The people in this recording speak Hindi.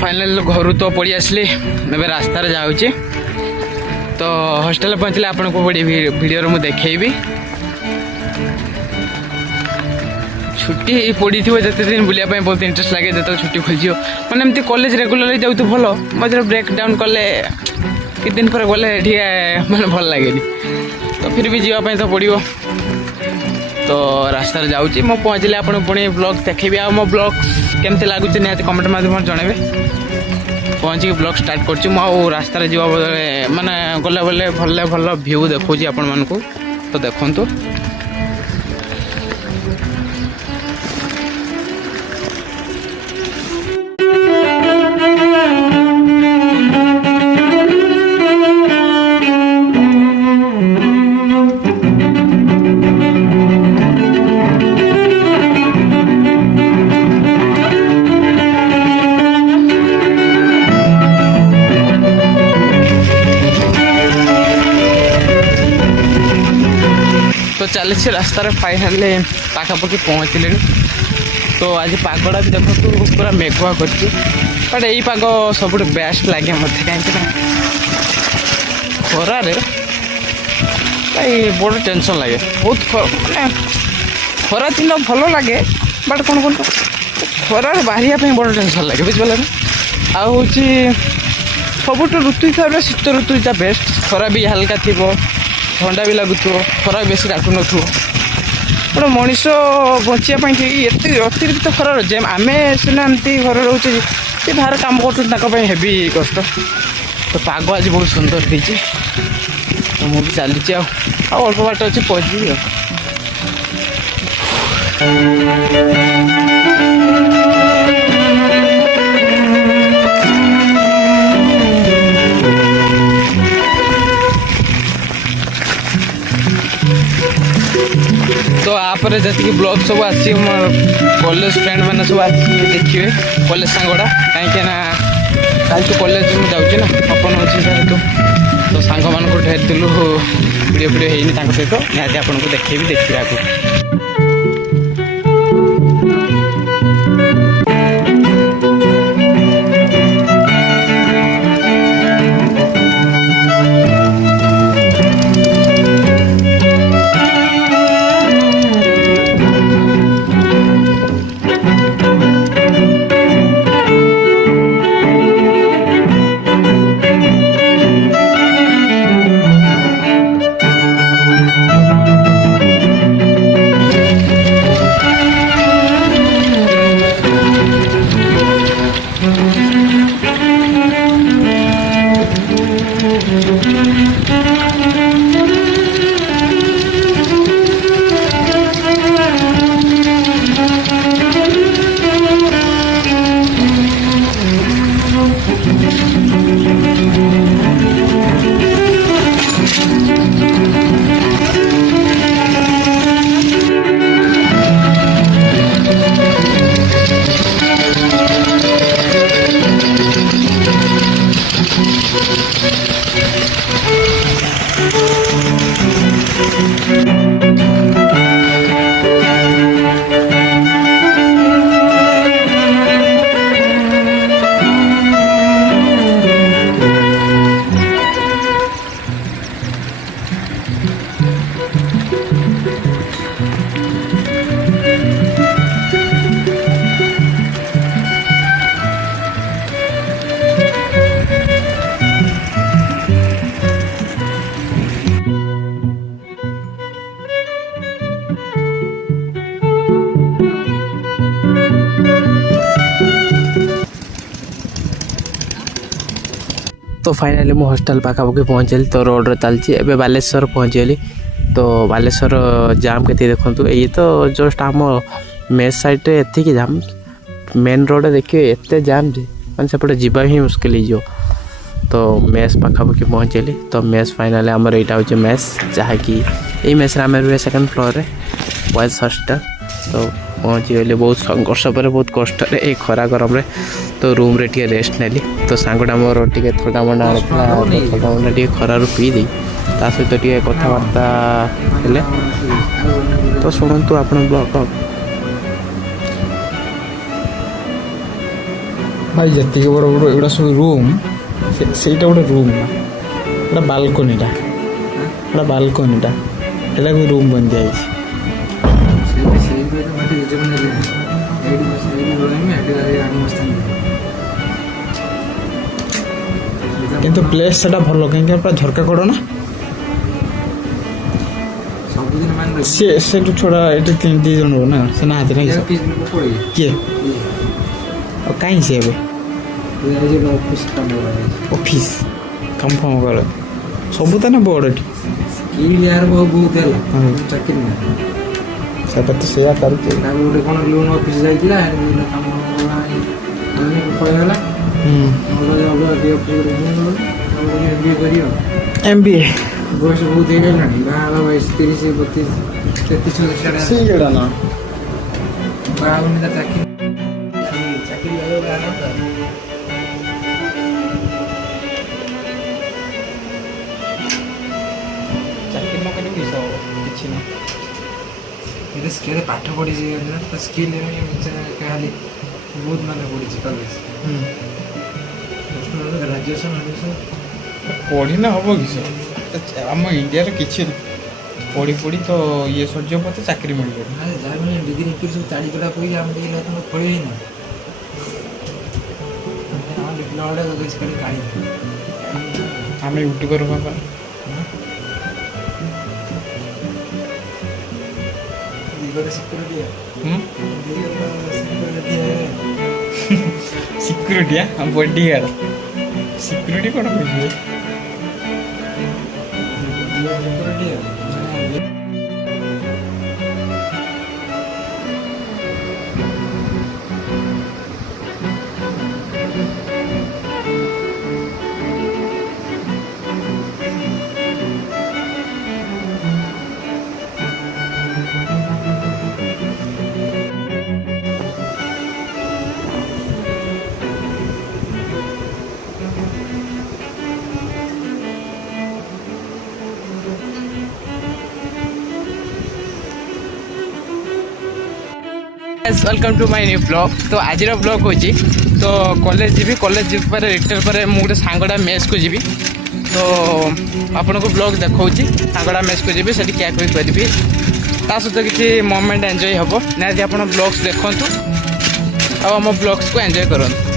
फाइनल घर तो पड़ी आसली ए रास्तार जाऊँगी तो हॉस्टेल पहुँचले आपन को वीडियो मुझे देखी छुट्टी पड़ी थी जिते दिन बुलाया बहुत इंटरेस्ट लगे जो छुट्टी खोल मैंने एमती कॉलेज रेगुलरली जाऊ तो भल मझे ब्रेक डाउन कले कि दिन पर गले मैंने भल लगे तो फिर भी जावाई तो पड़ो तो रास्तार जाऊँगी मो पहुँचले आपको पुणी ब्लॉग देखी आ मो ब्लॉग केमती लगुच निहत कमेंट माध्यम जनइबे पहुँचिक ब्लॉग स्टार्ट कर रास्तार जा माने गला बेले भल भल व्यू देखा आपण मानू तो देखु तो चली रास्तार फाइनाल पाखापाखि पहुँचले तो आज पागटा भी देखो पूरा मेघुआ कर बट यही पाग सब बेस्ट लगे मत कहीं खरारे बड़ टेंशन लगे बहुत मानने खरा दिन भल लगे बट कौन कौन खरार बाहर बड़ टेंशन लगे बुझे ना आउ सब ऋतु हिसाब से शीत ऋतु बेस्ट खरा भी हल्का थी ठंडा भी लगुथ खरा बेसी डाकु न गोटे मनीष बचापी ये अतिरिक्त खरा रोचे आम सीना एमती घर रोचे बाहर कम कर हेवी कष्ट तो पाग आज बहुत सुंदर देती तो मुझे चली अल्प बाट अच्छे पहुँची तो आपरे जी ब्लॉग सब आसी कॉलेज फ्रेंड मैंने सब देखिए कॉलेज सांगड़ा कहीं कल तो कॉलेज में जाऊँ ना अपन अच्छे तो सांग मान ढेर दिलु वीडियो होनी सहित निहती आपको देखेबी देखिए आगे तो फाइनाली मो हॉस्टल पाखापाखि पहुँचली तो रोड चलती एवं बालेश्वर पहुँचीगली तो बालेश्वर जाम के देखु ये तो जस्ट आम मेस साइड एति जाम मेन रोड देखिए एत जाम जे मैंने सेपटे जावा ही मुस्किल हो तो मेस पाखापाखि पहुँचली तो मेस फाइनाली आमर यहाँ हूँ मेस जहाँकि यही मेस आम रुहे सेकेंड फ्लोर रे बॉयज हॉस्टल तो पहुँची गली बहुत संघर्ष पर बहुत कष्ट ये खरा गरम रे तो रूम रे टी रेस्ट नेली तो सांगटा मोर टी थोड़ा मंडा थोड़ा मंडा टी खरार पी दी ता सहित टी कथबार्ता हेले तो शुणु आपण ब्लॉग ଭାଇ ଯେତିକି ବଡ଼ ବଡ଼ ଏଗୁଡ଼ା ସବୁ ରୁମ୍ ସେଇଟା ଗୋଟେ ରୁମ୍ ନା ଏଟା ବାଲକୋନିଟା ଏଟାକୁ ରୁମ୍ ବନି ଦିଆଯାଇଛି। କିନ୍ତୁ ପ୍ଲେସ୍ ସେଟା ଭଲ କାହିଁକି ପୁରା ଝରକା କଡ଼ ନା ସିଏ ସେଠୁ ଛଡ଼ା ଏଠି 2 ଜଣ ନା ସେ ନାହାନ୍ତି ନାଇଁ କିଏ ଆଉ କାହିଁ ସେ ଏବେ ଅଫିସ୍ କାମ ଫାମ କରେ ସବୁ ତ ନା ବଡ଼ ଏଠି ସେଟା ତ ସେଇଆ କରୁଛି ଗୋଟେ କ'ଣ ଲୋନ୍ ଅଫିସ୍ ଯାଇଥିଲା ପଳେଇଗଲା MBA ବୟସ ବହୁତ ହେଇଗଲାଣି ବାହା ହେବା ବୟସ 30 32 33 ସେଇଟା ନା ବାହା ହେବନି ତା ଚାକିରି ଚାକିରି ନ କଲେ କିଛି ହବ କିଛି ନା କେତେ ପାଠ ପଢ଼ିଛି ତା ସ୍କିଲ୍ ଖାଲି ବହୁତ ମାନେ ପଢ଼ିଛି କଲେଜ ଗ୍ରାଜୁଏସନ୍ ପଢ଼ିଲେ ହବ କିସ ଆମ ଇଣ୍ଡିଆରେ କିଛି ପଢ଼ି ତ ଇଏ ସରିଯିବ ମତେ ଚାକିରି ମିଳିବ ଯାହା ବି ଡିଗ୍ରୀ ସବୁ ଚାଳି ଚଡ଼ା ପଇଲେ ଆମେ ଟିକେ ତମେ ପଳେଇ ନା ଆମ ପିଲା ଗୁଡ଼ାକ କିଛି ଖାଲି କାଢ଼ି ଆମେ ୟୁଟ୍ୟୁବର ବାବା ସିକ୍ୟୁରିଟି ବଡି ଗାର୍ଡ ସିକ୍ୟୁରିଟି କ'ଣ ବୁଝିବେ welcome to my new blog तो आज ब्लॉग हो तो कॉलेज जी कॉलेज पर रिटर्न पर मुझे सांगड़ा मेस को जी तो आपन को ब्लॉग देखा सांगड़ा मेस को जी से क्या करी ता सहित किसी मोमेंट एंजॉय हम निहाती आप ब्लॉग्स देखूँ आम ब्लॉग्स को एंजॉय करूँ।